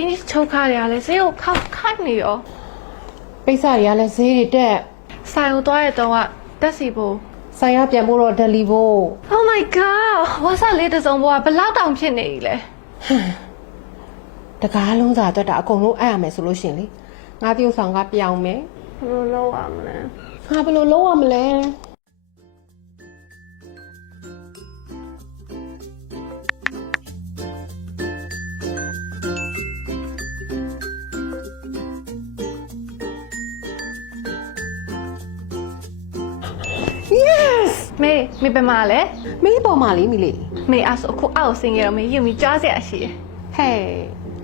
အင်းချုပ်ခါရလဲဈေးကိုခောက်ခတ်နေရော ပိတ်စတွေကလည်းဈေးတွေတက် ဆိုင်ကိုသွားရတော့တက်စီဖို့ ဆိုင်ရပြန်ဖို့တော့ဒလီဖို့ Oh my god ဝါစားလေးတစုံဘောကဘလောက်တောင်ဖြစ်နေပြီလဲ တကားလုံးစာအတွက်တာအကုန်လုံးအပ်ရမယ်ဆိုလို့ရှင်လေငါတယောက်ဆောင်ကပြောင်းမယ် ဘယ်လိုလုပ်ရမလဲ ငါဘယ်လိုလုပ်ရမလဲ Yes မေပဲမလဲ မင်းပေါ်မှာလေးမီလေး မေအဲ့ဆိုအခုအောက်ဆင်းကြတော့မေယူမီကြားစရာရှိတယ် ဟဲ့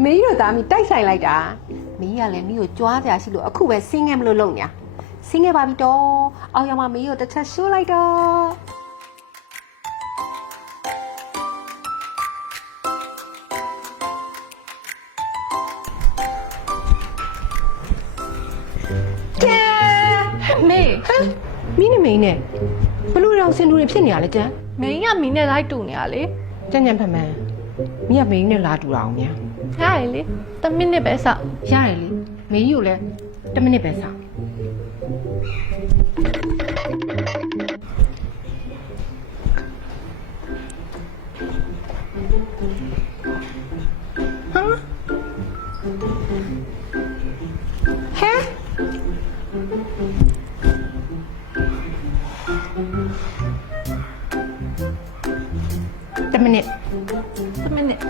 မင်းတို့သားမီတိုက်ဆိုင်လိုက်တာမင်းကလည်းမင်းကိုကြွားကြရှိလို့အခုပဲစင်းငယ်မလို့လုံညာစင်းငယ်ပါပြီတော့အောက်ရမှာမင်းကိုတစ်ချက်ရှိုးလိုက်တော့ကျန် မေ ဟမ်မင်းနဲ့မင်းနဲ့ဘလို့တော့စင်တူတွေဖြစ်နေရလဲကျန် မေကမီနဲ့လိုက်တူနေရလေ ကျန်ကျန်ဖမှန်မင်းကမင်းနဲ့လာတူတာအောင်များ ရတယ်လေ1မိနစ်ပဲစောက် ရတယ်လေမင်းကြီးကိုလည်း10မိနစ်ပဲစောင့်ဟာဟဲ့10မိနစ် 1မိနစ်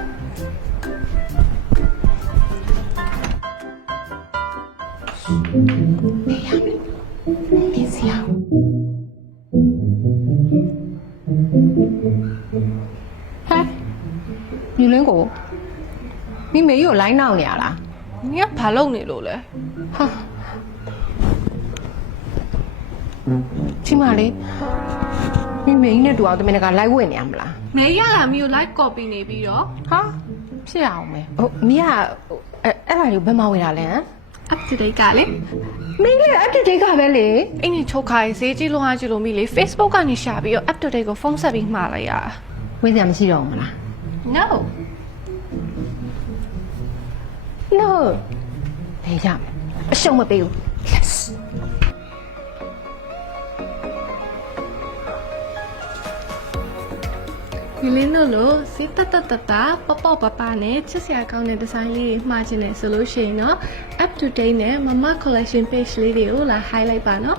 ပြင်စီအောင်ဟဲ့မြူလင်းကိုမိမေကြီးကိုလိုင်းနောက်နေရလား မင်းကဘာလုပ်နေလို့လဲ ဟာချီမလေးမိမေကြီးနဲ့တူအောင်တမင်တကာလိုက်ဝင်နေရမလား မေရလာမီကိုလိုက်ကော်ပီနေပြီးတော့ ဟာဖြစ်အောင်မယ်ဟုတ်မီးကအဲ့ဒါလေးဘယ်မှာဝင်တာလဲဟမ် up to date ကလေ မင်းလည်းအပ်တိတ်ကပဲလေ အင်းကြီးချုပ်ခါရေးဈေးကြီးလုံးအားကြီးလို့မိလေ Facebook ကနေရှာပြီးတော့ up to date ကိုဖုန်းဆက်ပြီးမှားလိုက်ရ ဝင်စရာမရှိတော့ဘူးမလား No no ဘယ်ရမလဲအရှုံးမပေးဘူး yes ဒီလင်းတို့လို့စီတတတတပပနဲ့ချစ်စရာကောင်းတဲ့ဒီဇိုင်းလေးတွေမှားခြင်းနဲ့ဆိုလို့ရှိရင်တော့ up to date နဲ့ mama collection page လေးတွေကိုလာ highlight ပါနော်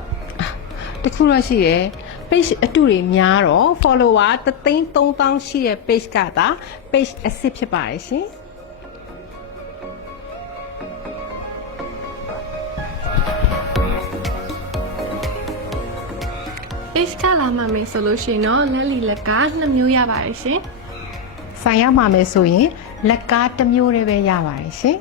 တခုတော့ရှိရယ် page အတူတွေများတော့ follower 33000ရှိတဲ့ page ကသာ page အစ်စ်ဖြစ်ပါတယ်ရှင် page ကလာမှမယ်ဆိုလို့ရှိရင်တော့လက်လီလက်က2မျိုးရပါတယ်ရှင် ဆိုင်ရမှာမယ်ဆိုရင်လက်ကားတစ်မျိုးတည်းပဲရပါတယ်ရှင်